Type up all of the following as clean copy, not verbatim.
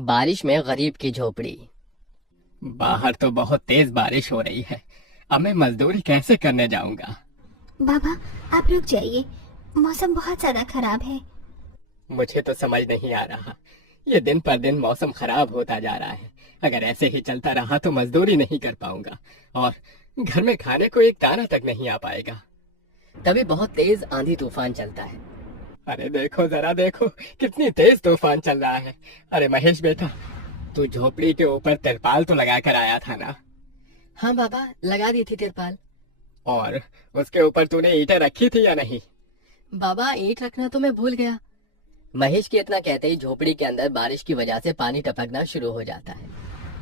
बारिश में गरीब की झोपड़ी। बाहर तो बहुत तेज बारिश हो रही है। अब मैं मजदूरी कैसे करने जाऊंगा। बाबा, आप रुक जाइए, मौसम बहुत ज्यादा खराब है। मुझे तो समझ नहीं आ रहा, ये दिन पर दिन मौसम खराब होता जा रहा है। अगर ऐसे ही चलता रहा तो मजदूरी नहीं कर पाऊंगा और घर में खाने को एक दाना तक नहीं आ पाएगा। तभी बहुत तेज आंधी तूफान चलता है। अरे देखो, जरा देखो, कितनी तेज तूफान चल रहा है। अरे महेश बेटा, तू झोपड़ी के ऊपर तिरपाल तो लगा कर आया था ना? हाँ बाबा, लगा दी थी तिरपाल। और उसके ऊपर तूने ईंटें रखी थी या नहीं? बाबा, ईंट रखना तो मैं भूल गया। महेश के इतना कहते ही झोपड़ी के अंदर बारिश की वजह से पानी टपकना शुरू हो जाता है।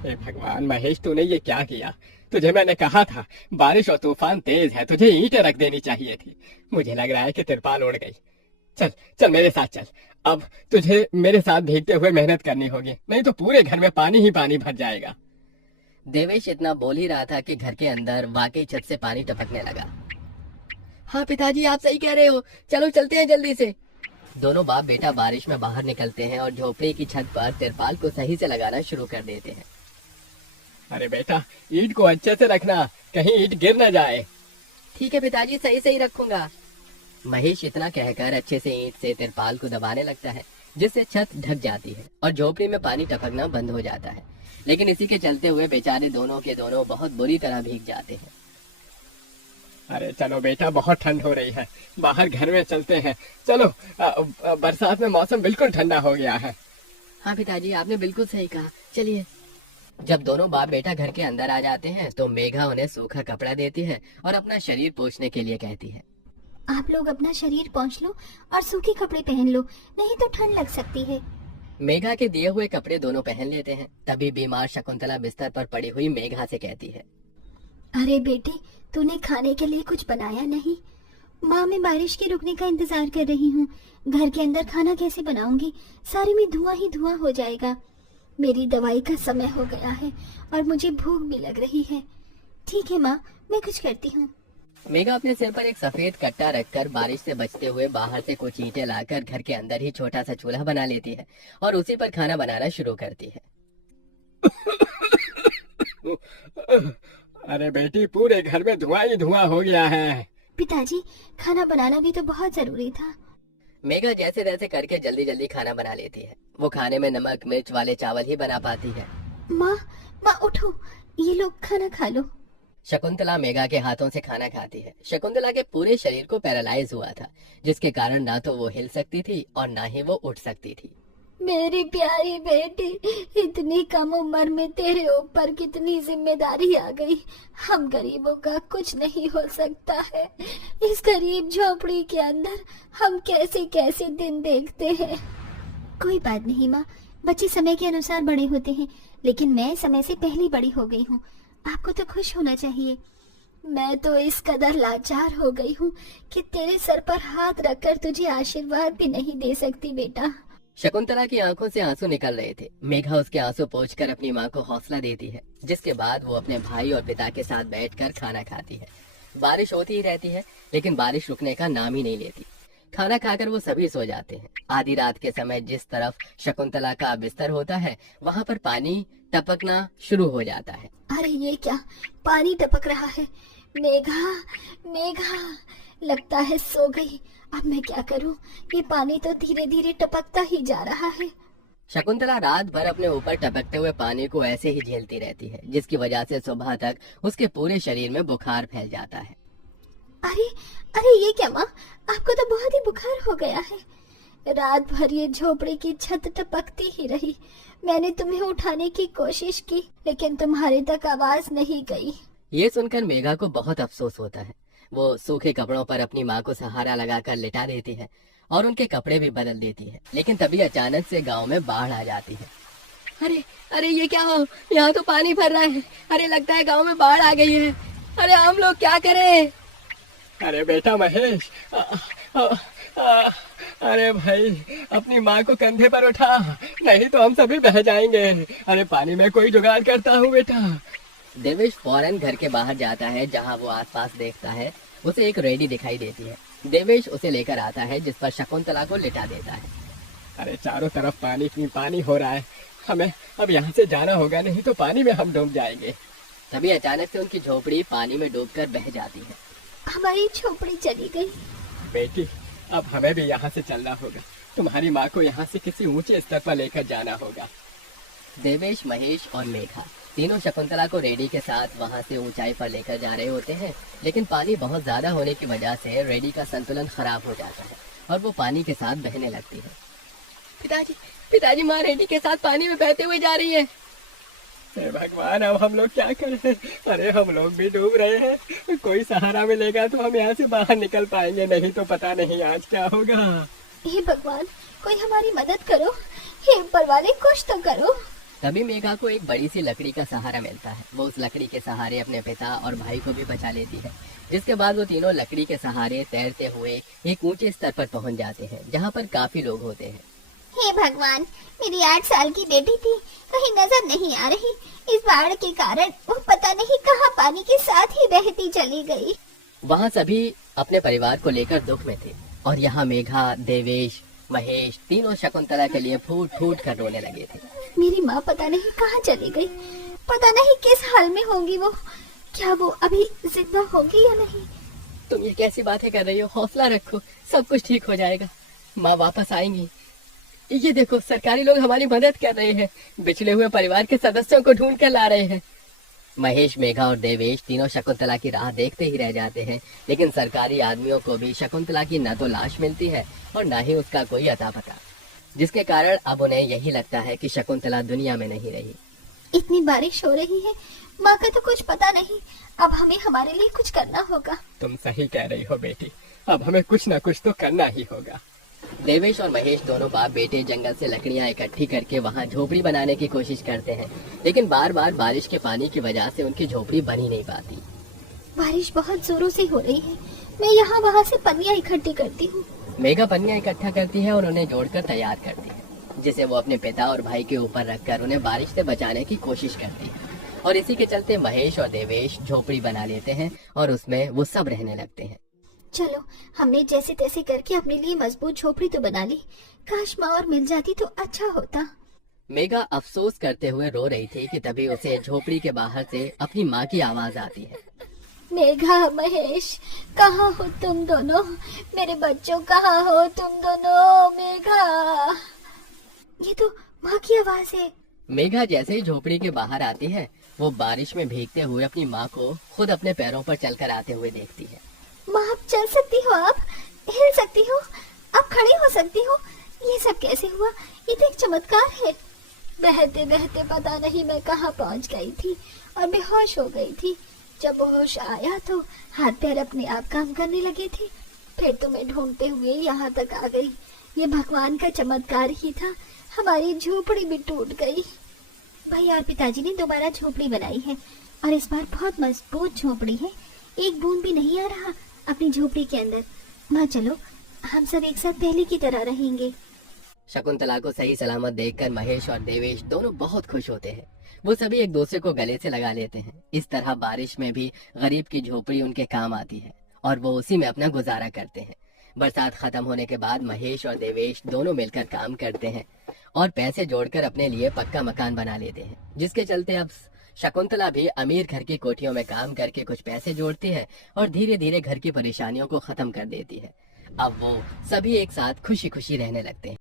हे भगवान महेश, तूने ये क्या किया? तुझे मैंने कहा था बारिश और तूफान तेज है, तुझे ईंटें रख देनी चाहिए थी। मुझे लग रहा है कि तिरपाल उड़ गई। चल चल मेरे साथ चल। अब तुझे मेरे साथ भीगते हुए मेहनत करनी होगी, नहीं तो पूरे घर में पानी ही पानी भर जाएगा। देवेश इतना बोल ही रहा था कि घर के अंदर वाकई छत से पानी टपकने लगा। हाँ पिताजी, आप सही कह रहे हो, चलो चलते हैं जल्दी से। दोनों बाप बेटा बारिश में बाहर निकलते हैं और झोपड़ी की छत पर तिरपाल को सही से लगाना शुरू कर देते हैं। अरे बेटा, ईंट को अच्छे से रखना, कहीं ईंट गिर न जाए। ठीक है पिताजी, सही सही रखूंगा। महेश इतना कहकर अच्छे से ईंट से तिरपाल को दबाने लगता है, जिससे छत ढक जाती है और झोपड़ी में पानी टपकना बंद हो जाता है। लेकिन इसी के चलते हुए बेचारे दोनों के दोनों बहुत बुरी तरह भीग जाते हैं। अरे चलो बेटा, बहुत ठंड हो रही है, बाहर घर में चलते हैं। चलो, बरसात में मौसम बिल्कुल ठंडा हो गया है। हाँ पिताजी, आपने बिल्कुल सही कहा, चलिए। जब दोनों बाप बेटा घर के अंदर आ जाते हैं तो मेघा उन्हें सूखा कपड़ा देती है और अपना शरीर पोंछने के लिए कहती है। आप लोग अपना शरीर पोंछ लो और सूखे कपड़े पहन लो, नहीं तो ठंड लग सकती है। मेघा के दिए हुए कपड़े दोनों पहन लेते हैं। तभी बीमार शकुंतला बिस्तर पर पड़ी हुई मेघा से कहती है। अरे बेटे, तूने खाने के लिए कुछ बनाया नहीं? माँ, मैं बारिश के रुकने का इंतजार कर रही हूँ। घर के अंदर खाना कैसे बनाऊंगी? सारे में धुआं ही धुआं हो जाएगा। मेरी दवाई का समय हो गया है और मुझे भूख भी लग रही है। ठीक है माँ, मैं कुछ करती हूँ। मेघा अपने सिर पर एक सफेद कट्टा रखकर बारिश से बचते हुए बाहर से कुछ ईंटें लाकर घर के अंदर ही छोटा सा चूल्हा बना लेती है और उसी पर खाना बनाना शुरू करती है। अरे बेटी, पूरे घर में धुआं ही धुआं हो गया है। पिताजी, खाना बनाना भी तो बहुत जरूरी था। मेघा जैसे तैसे करके जल्दी जल्दी खाना बना लेती है। वो खाने में नमक मिर्च वाले चावल ही बना पाती है। माँ, माँ उठो, ये लोग खाना खा लो। शकुंतला मेघा के हाथों से खाना खाती है। शकुंतला के पूरे शरीर को पैरालाइज हुआ था, जिसके कारण ना तो वो हिल सकती थी और ना ही वो उठ सकती थी। मेरी प्यारी बेटी, इतनी कम उम्र में तेरे ऊपर कितनी जिम्मेदारी आ गई। हम गरीबों का कुछ नहीं हो सकता है। इस गरीब झोपड़ी के अंदर हम कैसे कैसे दिन देखते हैं। कोई बात नहीं माँ, बच्चे समय के अनुसार बड़े होते हैं, लेकिन मैं समय से पहले बड़ी हो गई हूँ। आपको तो खुश होना चाहिए। मैं तो इस कदर लाचार हो गई हूँ कि तेरे सर पर हाथ रखकर तुझे आशीर्वाद भी नहीं दे सकती बेटा। शकुंतला की आंखों से आंसू निकल रहे थे। मेघा उसके आंसू पोंछकर अपनी माँ को हौसला देती है, जिसके बाद वो अपने भाई और पिता के साथ बैठकर खाना खाती है। बारिश होती ही रहती है, लेकिन बारिश रुकने का नाम ही नहीं लेती। खाना खाकर वो सभी सो जाते हैं। आधी रात के समय जिस तरफ शकुंतला का बिस्तर होता है, वहाँ पर पानी टपकना शुरू हो जाता है। अरे ये क्या, पानी टपक रहा है। मेघा, मेघा, लगता है सो गई। अब मैं क्या करूं? ये पानी तो धीरे धीरे टपकता ही जा रहा है। शकुंतला रात भर अपने ऊपर टपकते हुए पानी को ऐसे ही झेलती रहती है, जिसकी वजह से सुबह तक उसके पूरे शरीर में बुखार फैल जाता है। अरे अरे ये क्या माँ, आपको तो बहुत ही बुखार हो गया है। रात भर ये झोपड़ी की छत टपकती ही रही। मैंने तुम्हें उठाने की कोशिश की, लेकिन तुम्हारे तक आवाज नहीं गई। ये सुनकर मेघा को बहुत अफसोस होता है। वो सूखे कपड़ों पर अपनी माँ को सहारा लगाकर लिटा देती है और उनके कपड़े भी बदल देती है। लेकिन तभी अचानक से गांव में बाढ़ आ जाती है। अरे अरे ये क्या हो, यहाँ तो पानी भर रहा है। अरे लगता है गांव में बाढ़ आ गई है। अरे हम लोग क्या करें? अरे बेटा महेश, अरे भाई, अपनी माँ को कंधे पर उठा, नहीं तो हम सभी बह जाएंगे। अरे पानी में कोई जुगाड़ करता हूँ बेटा। देवेश फौरन घर के बाहर जाता है। जहाँ वो आसपास देखता है, उसे एक रेडी दिखाई देती है। देवेश उसे लेकर आता है, जिस पर शकुंतला को लिटा देता है। अरे चारों तरफ पानी ही पानी हो रहा है, हमें अब यहाँ से जाना होगा, नहीं तो पानी में हम डूब जाएंगे। तभी अचानक से उनकी झोपड़ी पानी में डूबकर बह जाती है। हमारी झोपड़ी चली गई। बेटी, अब हमें भी यहाँ से चलना होगा। तुम्हारी माँ को यहाँ से किसी ऊंचे स्तर पर लेकर जाना होगा। देवेश, महेश और मेघा तीनों शकुंतला को रेडी के साथ वहां से ऊंचाई पर लेकर जा रहे होते हैं, लेकिन पानी बहुत ज्यादा होने की वजह से रेडी का संतुलन खराब हो जाता है और वो पानी के साथ बहने लगती है। पिताजी, पिताजी, माँ रेडी के साथ पानी में बहते हुए जा रही है। हे भगवान, अब हम लोग क्या करें? अरे हम लोग भी डूब रहे हैं। कोई सहारा मिलेगा तो हम यहाँ से बाहर निकल पाएंगे, नहीं तो पता नहीं आज क्या होगा। हे भगवान, कोई हमारी मदद करो। हे ऊपर वाले, कुछ तो करो। तभी मेघा को एक बड़ी सी लकड़ी का सहारा मिलता है। वो उस लकड़ी के सहारे अपने पिता और भाई को भी बचा लेती है, जिसके बाद वो तीनों लकड़ी के सहारे तैरते हुए एक ऊंचे स्तर पर पहुंच जाते हैं, जहां पर काफी लोग होते हैं। हे भगवान, मेरी 8 साल की बेटी थी, कहीं नजर नहीं आ रही। इस बाढ़ के कारण वो पता नहीं कहां पानी के साथ ही बहती चली गई। वहाँ सभी अपने परिवार को लेकर दुख में थे और यहाँ मेघा, देवेश, महेश तीनों शकुंतला के लिए फूट फूट कर रोने लगे थे। मेरी माँ पता नहीं कहाँ चली गई, पता नहीं किस हाल में होंगी वो। क्या वो अभी जिंदा होगी या नहीं? तुम ये कैसी बातें कर रही हो? हौसला रखो, सब कुछ ठीक हो जाएगा। माँ वापस आएंगी। ये देखो, सरकारी लोग हमारी मदद कर रहे हैं, बिछड़े हुए परिवार के सदस्यों को ढूंढ कर ला रहे हैं। महेश, मेघा और देवेश तीनों शकुंतला की राह देखते ही रह जाते हैं, लेकिन सरकारी आदमियों को भी शकुंतला की न तो लाश मिलती है और न ही उसका कोई अता पता, जिसके कारण अब उन्हें यही लगता है कि शकुंतला दुनिया में नहीं रही। इतनी बारिश हो रही है, माँ का तो कुछ पता नहीं। अब हमें हमारे लिए कुछ करना होगा। तुम सही कह रही हो बेटी, अब हमें कुछ न कुछ तो करना ही होगा। देवेश और महेश दोनों बाप बेटे जंगल से लकड़ियां इकट्ठी करके वहां झोपड़ी बनाने की कोशिश करते हैं, लेकिन बार बार बारिश के पानी की वजह से उनकी झोपड़ी बन ही नहीं पाती। बारिश बहुत जोरों से हो रही है, मैं यहाँ वहाँ से पन्नियाँ इकट्ठी करती हूँ। मेघा पन्नियां इकट्ठा करती है और उन्हें जोड़कर तैयार करती है, जिसे वो अपने पिता और भाई के ऊपर रखकर उन्हें बारिश से बचाने की कोशिश करती है। और इसी के चलते महेश और देवेश झोपड़ी बना लेते हैं और उसमें वो सब रहने लगते हैं। चलो, हमने जैसे तैसे करके अपने लिए मजबूत झोपड़ी तो बना ली। काश माँ और मिल जाती तो अच्छा होता। मेघा अफसोस करते हुए रो रही थी कि तभी उसे झोपड़ी के बाहर से अपनी माँ की आवाज आती है। मेघा, महेश, कहाँ हो तुम दोनों? मेरे बच्चों, कहाँ हो तुम दोनों? मेघा, ये तो माँ की आवाज है। मेघा जैसे ही झोपड़ी के बाहर आती है, वो बारिश में भीगते हुए अपनी माँ को खुद अपने पैरों पर चलकर आते हुए देखती है। माँ, आप चल सकती हो, आप हिल सकती हो, आप खड़ी हो सकती हो। ये सब कैसे हुआ? ये तो एक चमत्कार है। बहते बहते पता नहीं मैं कहाँ पहुँच गई थी और बेहोश हो गई थी। जब होश आया तो हाथ पैर अपने आप काम करने लगे थे। फिर तो मैं ढूंढते हुए यहाँ तक आ गई। ये भगवान का चमत्कार ही था। हमारी झोपड़ी भी टूट गई। भाई और पिताजी ने दोबारा झोपड़ी बनाई है और इस बार बहुत मजबूत झोपड़ी है। एक बूंद भी नहीं आ रहा अपनी झोपड़ी के अंदर। माँ, चलो हम सब एक साथ पहले की तरह रहेंगे। शकुंतला को सही सलामत देखकर महेश और देवेश दोनों बहुत खुश होते हैं। वो सभी एक दूसरे को गले से लगा लेते हैं। इस तरह बारिश में भी गरीब की झोपड़ी उनके काम आती है और वो उसी में अपना गुजारा करते हैं। बरसात खत्म होने के बाद महेश और देवेश दोनों मिलकर काम करते हैं और पैसे जोड़कर अपने लिए पक्का मकान बना लेते हैं, जिसके चलते अब शकुंतला भी अमीर घर की कोठियों में काम करके कुछ पैसे जोड़ती है और धीरे धीरे घर की परेशानियों को खत्म कर देती है। अब वो सभी एक साथ खुशी खुशी रहने लगते हैं।